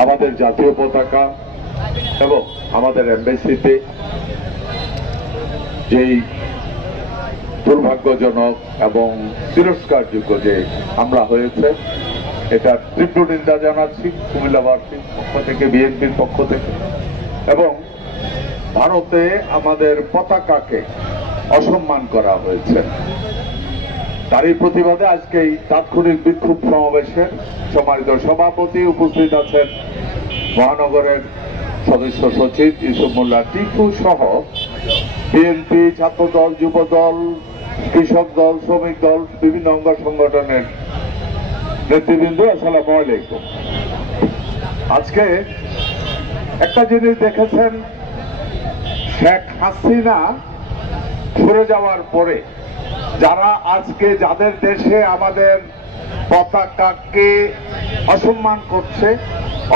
আমাদের জাতীয় পতাকা এবং আমাদের এমবেসিতে যেই দুর্ভাগ্যজনক এবং তিরস্কারযোগ্য যে হামলা হয়েছে, এটা তীব্র নিন্দা জানাচ্ছি কুমিল্লাবাসীর পক্ষ থেকে, বিএনপির পক্ষ থেকে। এবং ভারতে আমাদের পতাকাকে অসম্মান করা হয়েছে, তারই প্রতিবাদে আজকে এই তাৎক্ষণিক বিক্ষোভ সমাবেশের সম্মানিত সভাপতি উপস্থিত আছেন মহানগরের সদস্য সচিব ইউসুফ মোল্লা টিপু সহ বিএনপি, ছাত্রদল, যুবদল, কৃষক দল, শ্রমিক দল, বিভিন্ন অঙ্গ সংগঠনের নেতৃবৃন্দ, আসসালামু আলাইকুম। আজকে একটা জিনিস দেখেছেন, শেখ হাসিনা সরে যাওয়ার পরে যারা আজকে যাদের দেশে আমাদের পতাকাকে অসম্মান করছে,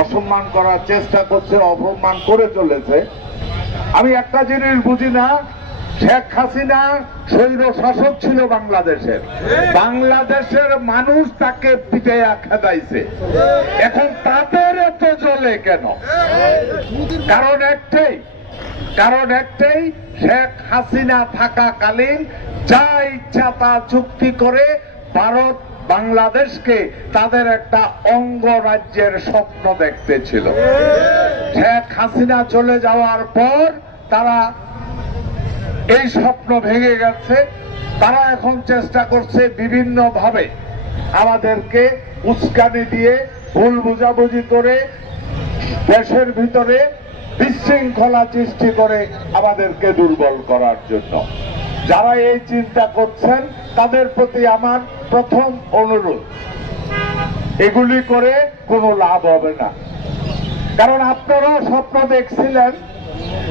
অসম্মান করার চেষ্টা করছে, অপমান করে চলেছে, আমি একটা জিনিস বুঝি না, শেখ হাসিনা স্বৈর শাসক ছিল বাংলাদেশের, বাংলাদেশের মানুষ তাকে পিটাইয়া খেদাইছে, এখন তাদের এত জ্বলে কেন? কারণ একটাই, শেখ হাসিনা থাকাকালীন যা ইচ্ছা তা চুক্তি করে ভারত বাংলাদেশকে তাদের একটা অঙ্গরাজ্যের স্বপ্ন দেখতেছিল। শেখ হাসিনা চলে যাওয়ার পর তারা এই স্বপ্ন ভেঙে গেছে। তারা এখন চেষ্টা করছে বিভিন্ন ভাবে আমাদেরকে উস্কানি দিয়ে, ভুল বুঝাবুঝি করে, দেশের ভিতরে বিশৃঙ্খলা সৃষ্টি করে আমাদেরকে দুর্বল করার জন্য। যারা এই চিন্তা করছেন তাদের প্রতি আমার প্রথম অনুরোধ, এগুলি করে কোনো লাভ হবে না। কারণ আপনারাও স্বপ্ন দেখছিলেন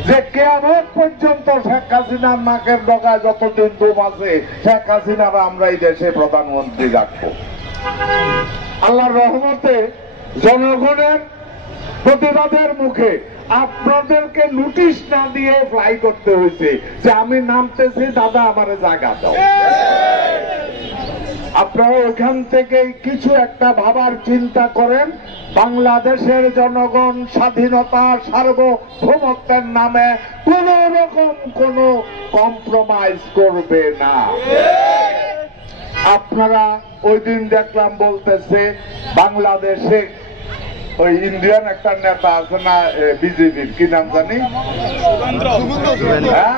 যে কিয়ামত পর্যন্ত শেখ হাসিনার নাকের ডগায় যতদিন দম আছে শেখ হাসিনার আমরা এই দেশে প্রধানমন্ত্রী রাখবো। আল্লাহর রহমতে জনগণের প্রতিবাদের মুখে আপনাদেরকে নোটিশ না দিয়ে ফ্লাই করতে হয়েছে যে আমি নামতেছি, দাদা আমার জায়গা দাও। আপনারা ওইখান থেকে কিছু একটা ভাবার চিন্তা করেন। বাংলাদেশের জনগণ স্বাধীনতা, সার্বভৌমত্বের নামে কোন রকম কোন কম্প্রোমাইজ করবে না। আপনারা ওই দিন দেখলাম বলতেছে বাংলাদেশে ওই ইন্ডিয়ান একটা নেতা আছে না বিজেপির, কি নাম জানি, হ্যাঁ